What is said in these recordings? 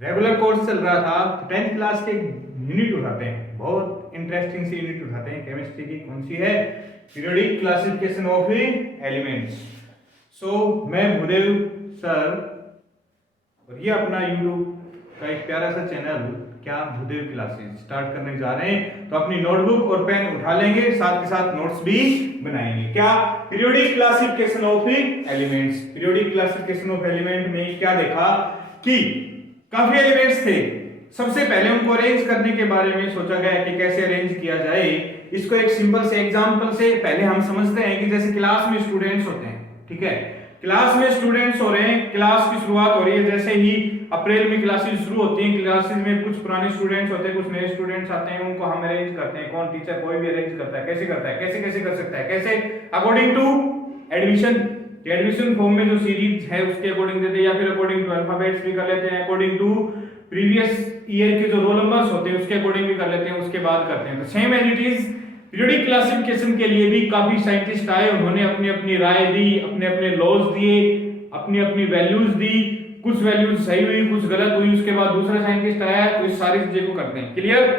Regular course चल रहा था तो 10th क्लास के यूनिट उठाते हैं, बहुत इंटरेस्टिंग सी यूनिट उठाते हैं केमिस्ट्री की। कौन सी है? Periodic classification of elements. So मैं भूदेव सर और ये अपना यूट्यूब का एक प्यारा सा चैनल क्या भूदेव क्लासेस स्टार्ट करने जा रहे हैं। तो अपनी नोटबुक और पेन उठा लेंगे, साथ के साथ नोट्स भी बनाएंगे। क्या? Periodic classification of elements. Periodic classification of element में क्या देखा कि काफी एलिमेंट्स थे। सबसे पहले उनको अरेंज करने के बारे में सोचा गया कि कैसे अरेंज किया जाए। इसको एक सिंपल से एग्जांपल से पहले हम समझते हैं कि जैसे क्लास में स्टूडेंट्स होते हैं, ठीक है, क्लास में स्टूडेंट्स हो रहे हैं, क्लास की शुरुआत हो रही है, जैसे ही अप्रैल में क्लासेस शुरू होती हैं, क्लासेस में कुछ पुराने स्टूडेंट्स होते हैं, कुछ नए स्टूडेंट्स आते हैं, उनको हम अरेंज करते हैं। कौन? टीचर। कोई भी अरेंज करता है। कैसे करता है? कैसे कैसे कर सकता है? कैसे? According to admission. Admission form में जो सीरीज है उसके अकॉर्डिंग देते हैं, या फिर अकॉर्डिंग टू अल्फाबेट्स भी कर लेते हैं, अकॉर्डिंग टू प्रीवियस ईयर के जो रोल नंबर्स होते हैं उसके अकॉर्डिंग भी कर लेते हैं, उसके बाद करते हैं। तो same as it is periodic classification के लिए भी काफी साइंटिस्ट आए, उन्होंने अपनी अपनी राय दी, अपने अपने लॉज दिए, अपनी अपनी वैल्यूज दी। कुछ वैल्यूज सही हुई, कुछ गलत हुई, उसके बाद दूसरा साइंटिस्ट आया, तो इस सारी चीजें को करते हैं। Clear?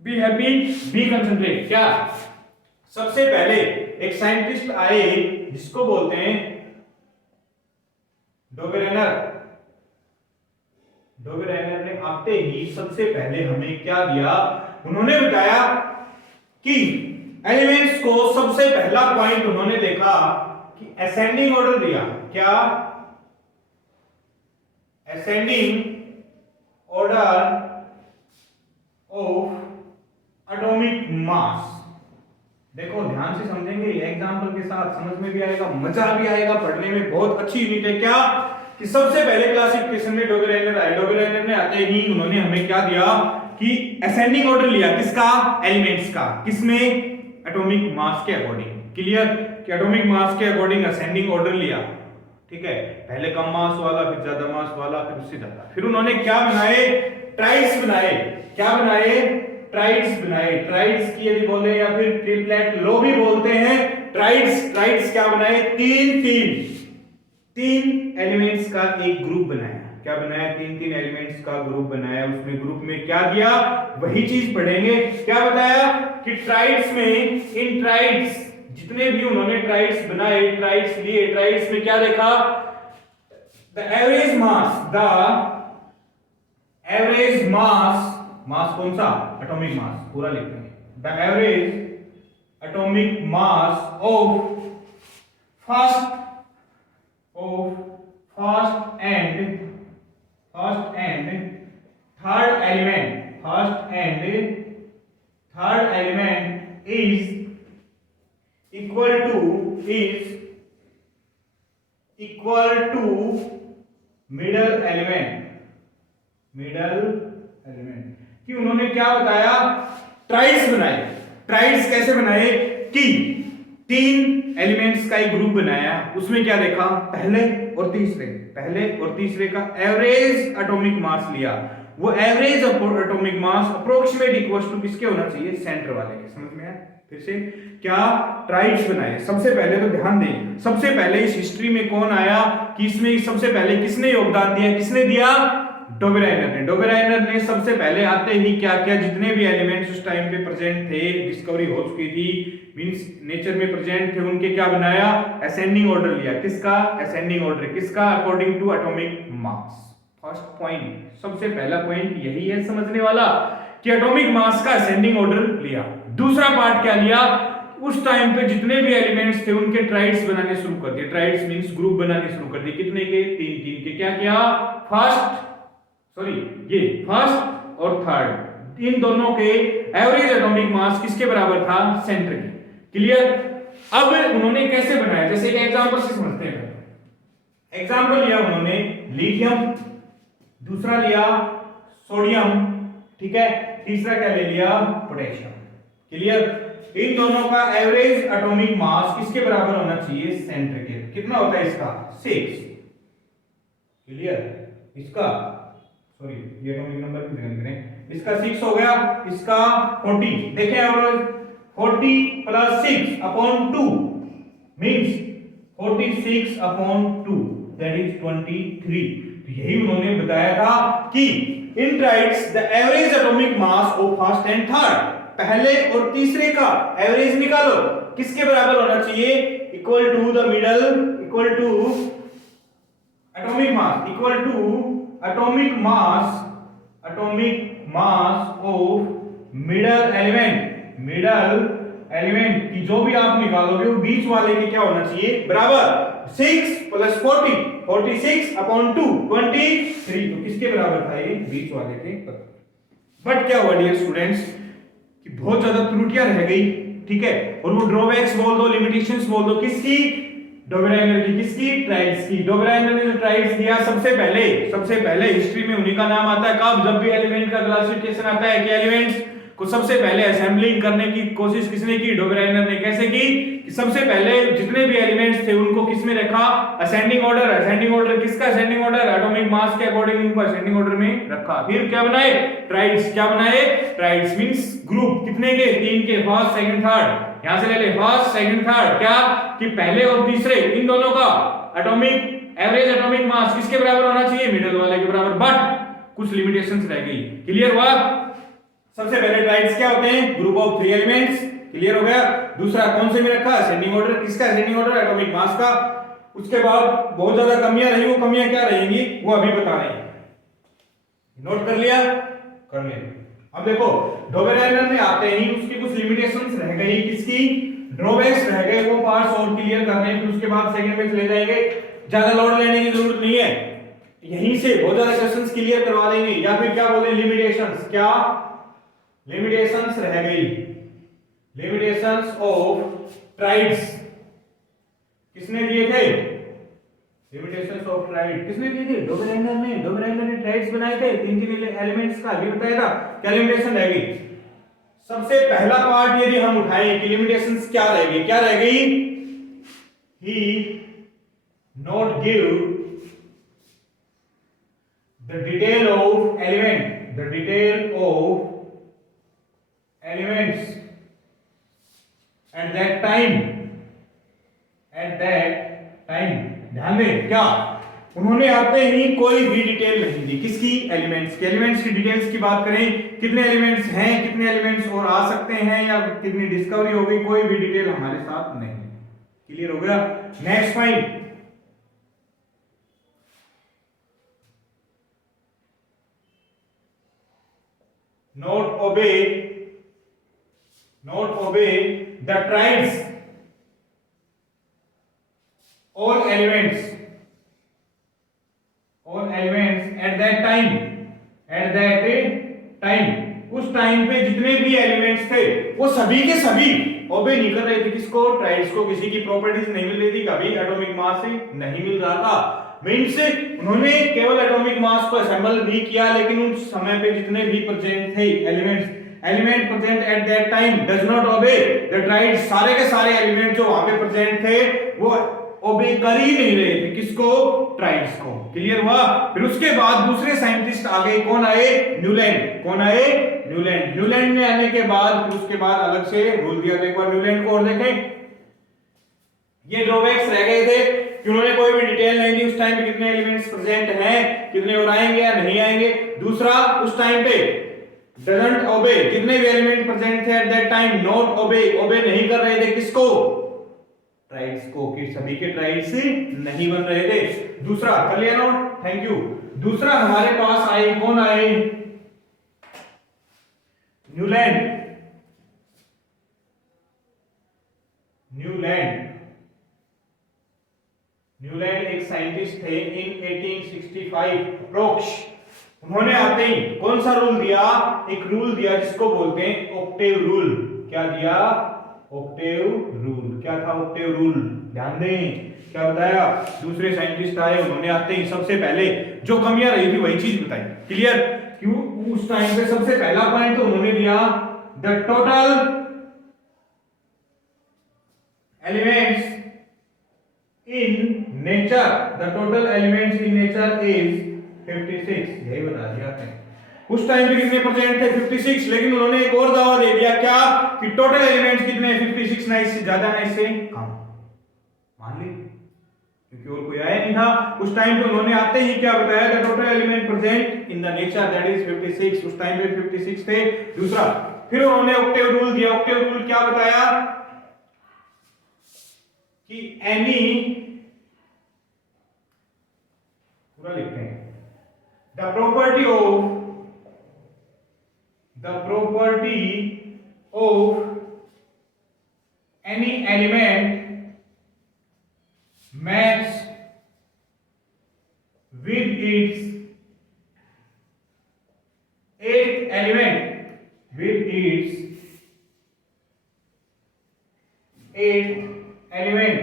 Be happy, be concentrate. क्या? सबसे पहले एक साइंटिस्ट आए जिसको बोलते हैं डोबेरेनर। डोबेरेनर ने आते ही सबसे पहले हमें क्या दिया? उन्होंने बताया कि एलिमेंट्स को सबसे पहला पॉइंट उन्होंने देखा कि असेंडिंग ऑर्डर दिया। क्या? Ascending order of atomic mass. देखो ध्यान से समझेंगे, एग्जांपल के साथ समझ में भी आएगा, मजा भी आएगा, पढ़ने में बहुत अच्छी यूनिट है। क्या? कि सबसे पहले क्लासिफिकेशन में डोबेरेनर आए। डोबेरेनर ने आते ही उन्होंने हमें क्या दिया कि असेंडिंग ऑर्डर लिया। किसका? एलिमेंट्स का। किसमें? एटॉमिक मास के अकॉर्डिंग। क्लियर? कि एटॉमिक मास के अकॉर्डिंग असेंडिंग ऑर्डर लिया, ठीक है। पहले कम मास वाला, फिर ज्यादा मास वाला, फिर उससे ज्यादा। फिर उन्होंने क्या बनाए? ट्राइड्स बनाए। क्या बनाए? ट्राइड्स बनाए। ट्राइड्स की यदि बोले या फिर ट्रिपलेट लो भी बोलते हैं। ट्राइड्स। ट्राइड्स क्या बनाए? तीन एलिमेंट्स का एक ग्रुप बनाया। क्या बनाया? तीन एलिमेंट्स का ग्रुप बनाया। उसमें ग्रुप में क्या दिया? वही चीज पढ़ेंगे। क्या बताया? कि ट्राइड्स में, इन ट्राइड्स जितने भी उन्होंने ट्राइड्स बनाए, ट्राइड्स लिए, ट्राइड्स में क्या देखा? द एवरेज मास, मास कौन सा? Atomic mass. पूरा लिखते हैं। The average atomic mass of first and third element is equal to middle element. कि उन्होंने क्या बताया? ट्राइड्स बनाए। ट्राइड्स कैसे बनाए? कि तीन एलिमेंट्स का एक ग्रुप बनाया। उसमें क्या देखा? पहले और तीसरे का एवरेज एटॉमिक मास लिया। वो average atomic mass approximate equals to किसके होना चाहिए? सेंटर वाले के। समझ में आया? फिर से क्या? ट्राइड्स बनाए। सबसे पहले तो ध्यान दें, सबसे पहले इस हिस्ट्री में कौन आया कि इसमें सबसे पहले किसने योगदान दिया? किसने दिया? डोबेरेनर ने। डोबेरेनर ने सबसे पहले आते ही क्या किया? जितने भी एलिमेंट्स उस टाइम पे प्रेजेंट थे, डिस्कवरी हो चुकी थी, मींस नेचर में प्रेजेंट थे, उनके क्या बनाया? असेंडिंग ऑर्डर लिया। किसका? Ascending order. किसका? According to atomic mass. First point, सबसे पहला पॉइंट यही है समझने वाला कि एटॉमिक मास का असेंडिंग ऑर्डर लिया। दूसरा पार्ट क्या लिया? उस टाइम पे जितने भी एलिमेंट्स थे उनके ट्राइड्स बनाने शुरू कर दिए। ट्राइड्स मींस ग्रुप बनाने शुरू कर दिए। कितने के? तीन के। क्या किया? फर्स्ट और थर्ड, इन दोनों के एवरेज एटॉमिक मास किसके बराबर था? सेंटर के। क्लियर? अब उन्होंने कैसे बनाया? जैसे एक एग्जांपल से समझते हैं। एग्जांपल लिया उन्होंने लिथियम, दूसरा लिया सोडियम, ठीक है, तीसरा क्या ले लिया? पोटेशियम। क्लियर? इन दोनों का एवरेज एटॉमिक मास किसके बराबर होना चाहिए? सेंटर के। कितना होता है इसका? 6। क्लियर? इसका सॉरी ये एटॉमिक नंबर भी ध्यान करें। इसका 6 हो गया, इसका 40। देखें average 40 plus 6 upon 2 means 46 upon 2 that is 23। यही उन्होंने बताया था कि in triads the average atomic mass of first and third, पहले और तीसरे का एवरेज निकालो, किसके बराबर होना चाहिए, equal to the middle, equal to atomic mass, equal to atomic mass of middle element की जो भी आप निकालोगे वो बीच वाले के क्या होना चाहिए, बराबर 6 + 40 46 अपॉन 2 23, तो किसके बराबर था ये, बीच वाले के। बट क्या हुआ डियर स्टूडेंट्स कि बहुत ज्यादा त्रुटियां रह गई, ठीक है, और वो ड्रॉबैक्स बोल दो, लिमिटेशंस बोल दो, किसकी, डोबेराइनर की, किसकी, ट्राइड्स की। डोबेराइनर ने जो ट्राइड्स दिया सबसे पहले हिस्ट्री में उन्हीं का नाम आता है, कब, जब भी एलिमेंट का क्लासिफिकेशन आता है कि एलिमेंट्स को सबसे पहले असेंबलिंग करने की कोशिश किसने की, डोबेराइनर ने। कैसे की कि सबसे पहले जितने भी एलिमेंट्स थे उनको किसमें रखा, असेंडिंग ऑर्डर, किसका असेंडिंग ऑर्डर, एटॉमिक मास के अकॉर्डिंग उनको असेंडिंग ऑर्डर में रखा। फिर क्या बनाए, ट्राइड्स, क्या बनाए, ट्राइड्स मींस ग्रुप, कितने के, 3 के, फर्स्ट सेकंड थर्ड, यहां से ले ले फर्स्ट सेकंड थर्ड, क्या कि पहले और तीसरे इन दोनों का एवरेज एटॉमिक मास किसके बराबर होना चाहिए, मिडिल वाले के बराबर। बट कुछ लिमिटेशंस रह गई, क्लियर हुआ। सबसे पहले ट्राइड्स क्या होते हैं, ग्रुप ऑफ 3 एलिमेंट्स, क्लियर हो गया। दूसरा कौन से में रखा, असेंडिंग ऑर्डर, किसका असेंडिंग ऑर्डर, एटॉमिक मास का। उसके बाद बहुत ज्यादा कमियां रही, वो कमियां क्या रहेंगी वो अभी बता रहे हैं, नोट कर लिया, कर लिया। अब देखो डोबेराइनर में आते ही उसकी कुछ लिमिटेशंस रह गई, किसकी, ड्रॉबैक्स रह गए, वो पार्ट्स और क्लियर करने, फिर उसके बाद सेकंड में चले जाएंगे, ज्यादा लोड लेने की जरूरत नहीं है, यहीं से बहुत ज्यादा क्वेश्चंस क्लियर करवा देंगे। या फिर क्या बोलते हैं, लिमिटेशंस, क्या लिमिटेशंस रह गई, लिमिटेशंस ऑफ ट्राइड्स किसने दिए थे, लिमिटेशंस ऑफ ट्राइड किसने दिए थे, डोबेराइनर ने ट्राइड्स बनाए थे 3 एलिमेंट्स का, अभी बताया था। क्या लिमिटेशन रह गई, सबसे पहला पार्ट यदि हम उठाएं कि लिमिटेशंस क्या रह गई, क्या रह गई, he not give the detail of elements at that time, ध्यान दें, क्या उन्होंने आते ही कोई भी डिटेल नहीं दी, किसकी, एलिमेंट्स की डिटेल्स की बात करें, कितने एलिमेंट्स हैं, कितने एलिमेंट्स और आ सकते हैं, या कितनी डिस्कवरी हो गई, कोई भी डिटेल हमारे साथ नहीं। क्लियर हो गया। Next point, not obey the tribes, all elements at that time, उस टाइम पे जितने भी एलिमेंट्स थे वो सभी के सभी ओबे नहीं कर रहे थे, किसको, ट्राइड्स को। किसी की प्रॉपर्टीज नहीं मिल रही थी, कभी एटॉमिक मास ही नहीं मिल रहा था, मींस उन्होंने केवल एटॉमिक मास को असेंबल भी किया, लेकिन उस समय पे जितने भी प्रेजेंट थे element present at that time does not obey the triads, सारे के सारे एलिमेंट जो वहां पे प्रेजेंट थे वो ओबे कर ही नहीं रहे थे, किसको, ट्राइड्स को। क्लियर हुआ। फिर उसके बाद दूसरे साइंटिस्ट आ गए, कौन आए, न्यूलैंड ने आने के बाद फिर उसके बाद अलग से रूल दिया। एक बार न्यूलैंड को और देखें, ये ड्रॉबैक्स रह गए थे कि उन्होंने कोई भी डिटेल नहीं दी उस टाइम पे कितने एलिमेंट्स प्रेजेंट हैं, कितने और आएंगे या नहीं आएंगे। दूसरा, उस टाइम पे डजंट ओबे, कितने भी एलिमेंट प्रेजेंट थे eight that time, not obey नहीं कर रहे थे, किसको, ट्राइड्स को, कि सभी के ट्राइड्स नहीं बन रहे थे। दूसरा कर लिया नोट, थैंक यू। दूसरा हमारे पास आए, कौन आए, न्यूलैंड एक साइंटिस्ट थे इन 1865 अप्रोक्स। उन्होंने आते ही कौन सा रूल दिया, एक रूल दिया जिसको बोलते हैं ऑक्टेव रूल। क्या दिया, ऑक्टेव रूल। क्या था ऑक्टेव रूल, ध्यान दें, क्या बताया, दूसरे साइंटिस्ट आए, उन्होंने आते ही सबसे पहले जो कमियां रही थी वही चीज बताई। क्लियर, क्यों, उस टाइम पे सबसे पहला पॉइंट तो उन्होंने दिया, the total elements in nature is 56, यही बता दिया आपने। उस टाइम पे कितने परसेंट थे, 56, लेकिन उन्होंने एक और दावा दे दिया, क्या, कि टोटल एलिमेंट्स कितने, 56, ना इससे ज्यादा ना इससे कम। मान ली, क्योंकि और कोई आया नहीं था उस टाइम पे। उन्होंने आते ही क्या बताया, the total element present in the nature that is 56। उस टाइम पे 56 थे। दूसरा, फिर उन्होंने ऑक्टेव रूल दिया। ऑक्टेव रूल क्या बताया कि एनी, पूरा लिखते हैं, the property of any element match with its eighth element, with its eighth element,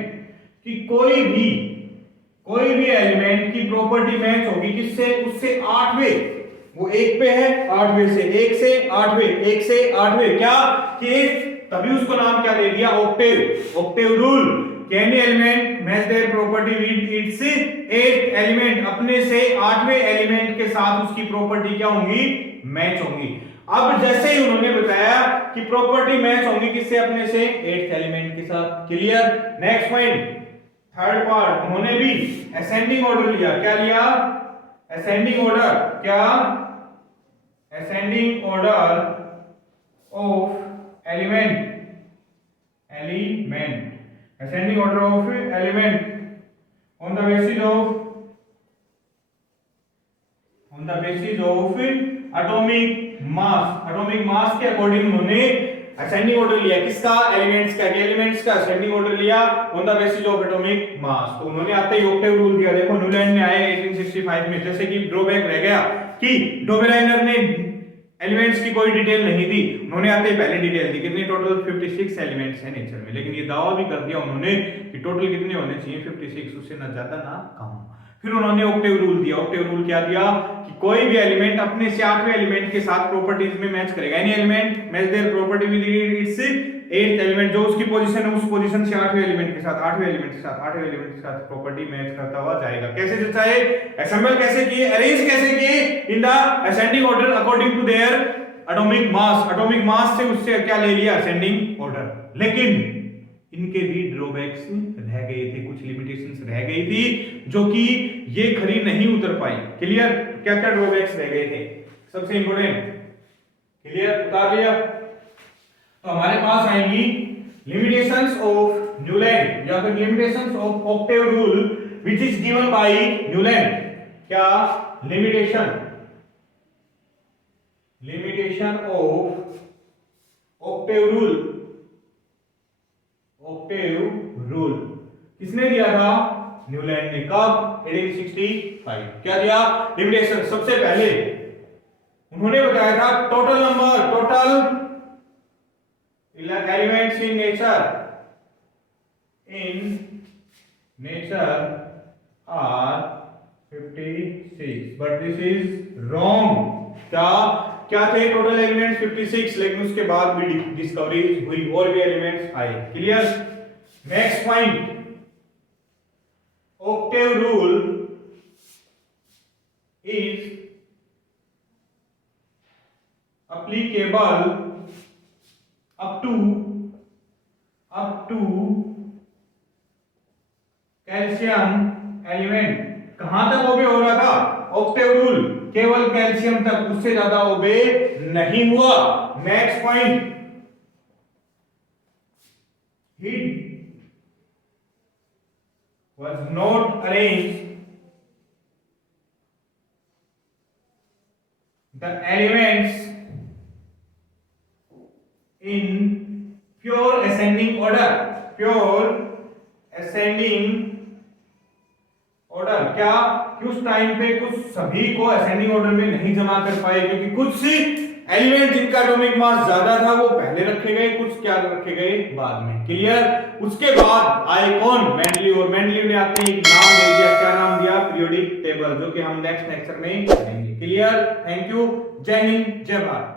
कि कोई भी एलिमेंट की प्रॉपर्टी मैच होगी किससे, उससे आठवें, वो एक पे है, आठवें से, एक से आठवें, एक से आठवें, क्या कि तभी उसको नाम क्या दे दिया, octave rule. Any element match their property with its eight element, अपने से आठवें एलिमेंट के साथ उसकी प्रॉपर्टी क्या होंगी, मैच होंगी। अब जैसे ही उन्होंने बताया कि प्रॉपर्टी मैच होंगी किससे, अपने से एट्थ एलिमेंट के साथ। Clear. Next point, third part, उन्होंने भी असेंडिंग ऑर्डर लिया। क्या लिया, असेंडिंग ऑर्डर। क्या, ascending order of element, ascending order of element on the basis of atomic mass के अकॉर्डिंग उन्होंने असेंडिंग ऑर्डर लिया। किसका, एलिमेंट्स का असेंडिंग ऑर्डर लिया on the basis of atomic mass. तो उन्होंने आते ही ऑक्टेव रूल दिया। देखो न्यूलैंड ने आए 1865 में। जैसे कि ड्रॉबैक रह गया कि डोबेलाइनर ने एलिमेंट्स की कोई डिटेल नहीं दी, उन्होंने आते ही पहले डिटेल दी। कितने, टोटल 56 एलिमेंट्स हैं नेचर में। लेकिन ये दावा भी कर दिया उन्होंने कि टोटल कितने होने चाहिए, 56, उससे ना ज्यादा ना कम। फिर उन्होंने ऑक्टेव रूल दिया। ऑक्टेव रूल क्या दिया कि कोई भी एलिमेंट अपने से आठवें एलिमेंट के साथ प्रॉपर्टीज में मैच करेगा। Any element match their property with it's eighth element, जो उसकी पोजीशन है उस पोजीशन से आठवें एलिमेंट के साथ प्रॉपर्टी मैच करता हुआ जाएगा। कैसे जचाए, असेंबल कैसे किए, अरेंज कैसे किए, in the ascending order according to their atomic mass से उससे क्या ले लिया, असेंडिंग ऑर्डर। लेकिन इनके भी ड्रॉबैक्स रह गए थे, कुछ लिमिटेशंस रह गई थी जो कि ये खरी नहीं उतर पाई। क्लियर। क्या क्या ड्रॉबैक्स रह गए थे, सबसे इंपॉर्टेंट, क्लियर, उतार लिया। तो हमारे पास आएंगी लिमिटेशंस ऑफ न्यूलैंड या फिर limitations of octave rule which is given by Newland. क्या, लिमिटेशन ऑफ ऑक्टेव रूल किसने दिया था, न्यूलैंड ने। कब, 1865। क्या दिया, लिमिटेशन। सबसे पहले उन्होंने बताया था total elements in nature are 56, but this is wrong. क्या थे टोटल एलिमेंट्स 56, लेकिन उसके बाद भी डिस्कवरीज हुई, और भी एलिमेंट्स आए। Clear. Next point, octave rule is applicable up to calcium element. कहां तक ओबे हो रहा था ऑक्टेव रूल, केवल कैल्शियम तक, उससे ज्यादा ओबे नहीं हुआ। Next point, heat was not arranged the elements in pure ascending order, क्या कि उस टाइम पे कुछ सभी को असेंडिंग ऑर्डर में नहीं जमा कर पाए, क्योंकि कुछ सी एलिमेंट जिनका एटॉमिक मास ज्यादा था वो पहले रखे गए, कुछ क्या रखे गए बाद में। क्लियर। उसके बाद आए कौन, मेंडली, और मेंडली ने आते ही नाम दे दिया। क्या नाम दिया, पीरियोडिक टेबल, जो कि हम नेक्स्ट लेक्चर में करेंगे। क्लियर। Thank you. जय हिंद, जय भारत।